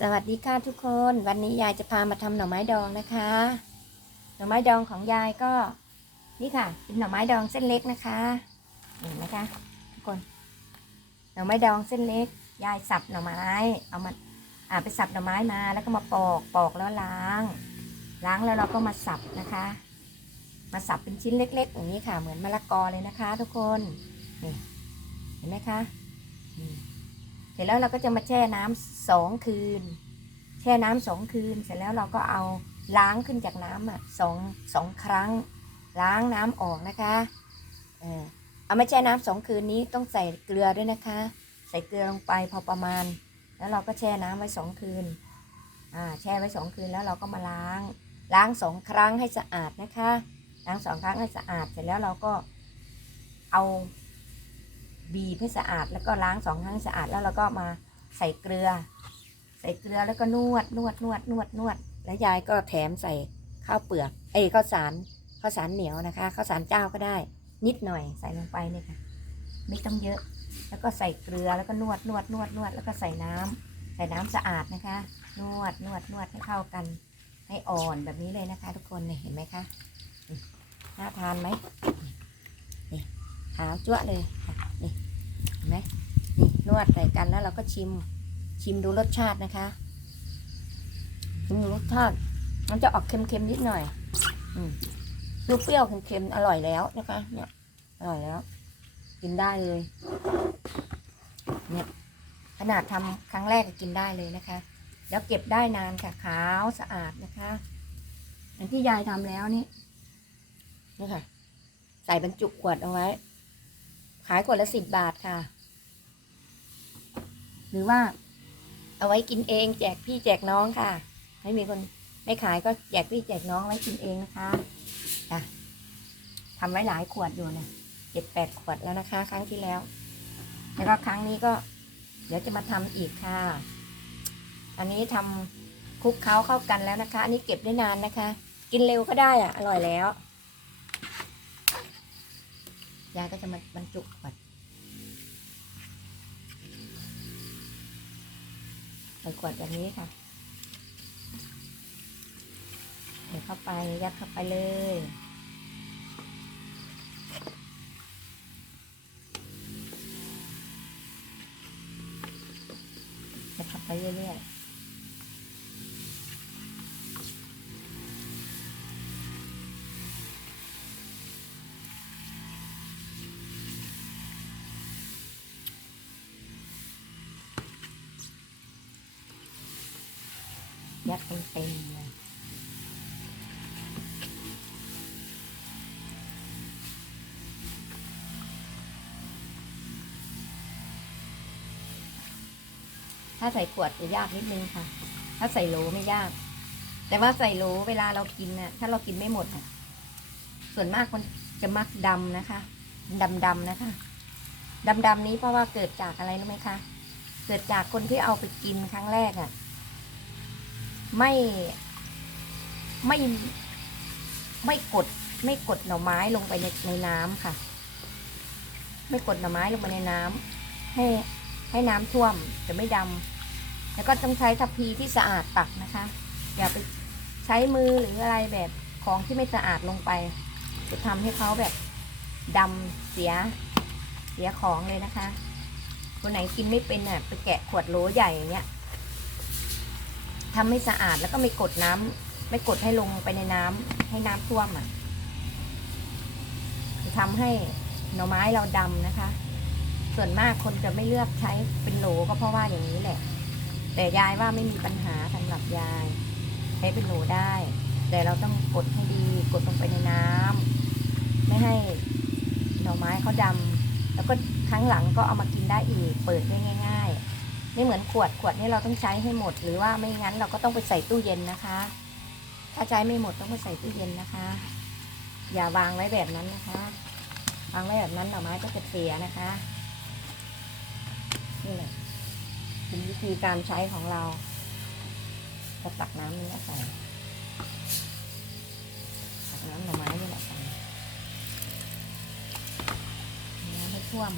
สวัสดีค่ะทุกคนวันนี้ยายจะพามาทำหน่อไม้ดองนะคะ หน่อไม้ดองของยายก็นี่ค่ะเป็นหน่อไม้ดองเส้นเล็กนะคะเห็นไหมคะทุกคน หน่อไม้ดองเส้นเล็ก ยายสับหน่อไม้เอามาอ่าไปสับหน่อไม้มาแล้วก็มาปอกปอกแล้วล้าง ล้างแล้วเราก็มาสับนะคะ มาสับเป็นชิ้นเล็กๆอย่างนี้ค่ะ เหมือนมะละกอเลยนะคะ ทุกคนนี่เห็นไหมคะ เสร็จแล้วเราก็จะมาแช่น้ำสองคืน แช่น้ำสองคืน เสร็จแล้วเราก็เอาล้างขึ้นจากน้ำอะสองสองครั้ง ล้างน้ำออกนะคะเออเอามาแช่น้ำสองคืนนี้ต้องใส่เกลือด้วยนะคะ ใส่เกลือลงไปพอประมาณ แล้วเราก็แช่น้ำไว้สองคืนอ่าแช่ไว้สองคืนแล้วเราก็มาล้าง ล้างสองครั้งให้สะอาดนะคะล้างสองครั้งให้สะอาดเสร็จแล้วเราก็เอา บีบให้สะอาดแล้วก็ล้างสองครั้งสะอาดแล้วเราก็มาใส่เกลือ ใส่เกลือแล้วก็นวดนวดนวดนวดนวด แล้วยายก็แถมใส่ข้าวเปลือก เอ้ข้าวสารข้าวสารเหนียวนะคะข้าวสารเจ้าก็ได้ นิดหน่อยใส่ลงไปเนี่ยค่ะ ไม่ต้องเยอะ แล้วก็ใส่เกลือแล้วก็นวดนวดนวดนวดแล้วก็ใส่น้ำใส่น้ำสะอาดนะคะ นวดนวดนวดให้เข้ากัน ให้อ่อนแบบนี้เลยนะคะ ทุกคนเนี่ยเห็นไหมคะน่าทานไหมนี่ขาวจั่วเลยค่ะ นวดใส่กันแล้วเราก็ชิมชิมดูรสชาตินะคะชิมดูรสชาติ มันจะออกเค็มๆนิดหน่อยอืมเปรี้ยวเค็มๆอร่อยแล้วนะคะ เนี่ยอร่อยแล้ว กินได้เลย เนี่ยขนาดทำครั้งแรกก็กินได้เลยนะคะ แล้วเก็บได้นานค่ะขาวสะอาดนะคะอย่างที่ยายทำแล้วนี่นี่ค่ะ ใส่บรรจุขวดเอาไว้ ขายขวดละสิบบาทค่ะ หรือว่าเอาไว้กินเอง แจกพี่แจกน้องค่ะไม่มีคนไม่ขายก็แจกพี่แจกน้องไว้กินเองนะคะค่ะทำไว้หลายขวดอยู่นะเจ็ดแปดขวดแล้วนะคะ ครั้งที่แล้ว แล้วก็ครั้งนี้ก็ เดี๋ยวจะมาทำอีกค่ะ อันนี้ทำคลุกเคล้าเข้ากันแล้วนะคะ อันนี้เก็บได้นานนะคะ กินเร็วก็ได้อะ อร่อยแล้ว ยายก็จะมาบรรจุขวด ใส่ขวดแบบนี้ค่ะเดี๋ยวเข้าไปยัดเข้าไปเลยยัดเข้าไปเรื่อยๆ ยัดเต็มๆเลยถ้าใส่ขวดจะยากนิดนึงค่ะ ถ้าใส่โหลไม่ยาก แต่ว่าใส่โหลเวลาเรากินน่ะ ถ้าเรากินไม่หมดอะส่วนมากมันจะมักดำนะคะดำดำนะคะดำดำนี้เพราะว่าเกิดจากอะไรรู้ไหมคะ เกิดจากคนที่เอาไปกินครั้งแรกอะ ไม่ไม่ไม่กดไม่กดหน่อไม้ลงไปในในน้ำค่ะ ไม่กดหน่อไม้ลงไปในน้ำให้ให้น้ำท่วมจะไม่ดำแล้วก็ต้องใช้ทัพพีที่สะอาดตักนะคะ อย่าไปใช้มือหรืออะไรแบบของที่ไม่สะอาดลงไป จะทำให้เขาแบบดำเสียเสียของเลยนะคะคนไหนกินไม่เป็นอะไปแกะขวดโหลใหญ่อย่างเงี้ย ทำไม่สะอาดแล้วก็ไม่กดน้ำไม่กดให้ลงไปในน้ำให้น้ำท่วมอะจะทำให้หน่อไม้เราดำนะคะ ส่วนมากคนจะไม่เลือกใช้เป็นโหลก็เพราะว่าอย่างนี้แหละ แต่ยายว่าไม่มีปัญหาสำหรับยาย ใช้เป็นโหลได้ แต่เราต้องกดให้ดีกดลงไปในน้ำไม่ให้หน่อไม้เขาดำแล้วก็ครั้งหลังก็เอามากินได้อีก เปิดได้ง่าย ๆ ไม่เหมือนขวดขวดนี่เราต้องใช้ให้หมด หรือว่าไม่งั้นเราก็ต้องไปใส่ตู้เย็นนะคะ ถ้าใช้ไม่หมดต้องไปใส่ตู้เย็นนะคะ อย่าวางไว้แบบนั้นนะคะ วางไว้แบบนั้นหน่อไม้ก็จะเสียนะคะนี่แหละเป็นวิธีการใช้ของเราจะตักน้ำนี่แหละใส่ตักน้ำหน่อไม้นี่แหละใส่น้ำให้ท่วม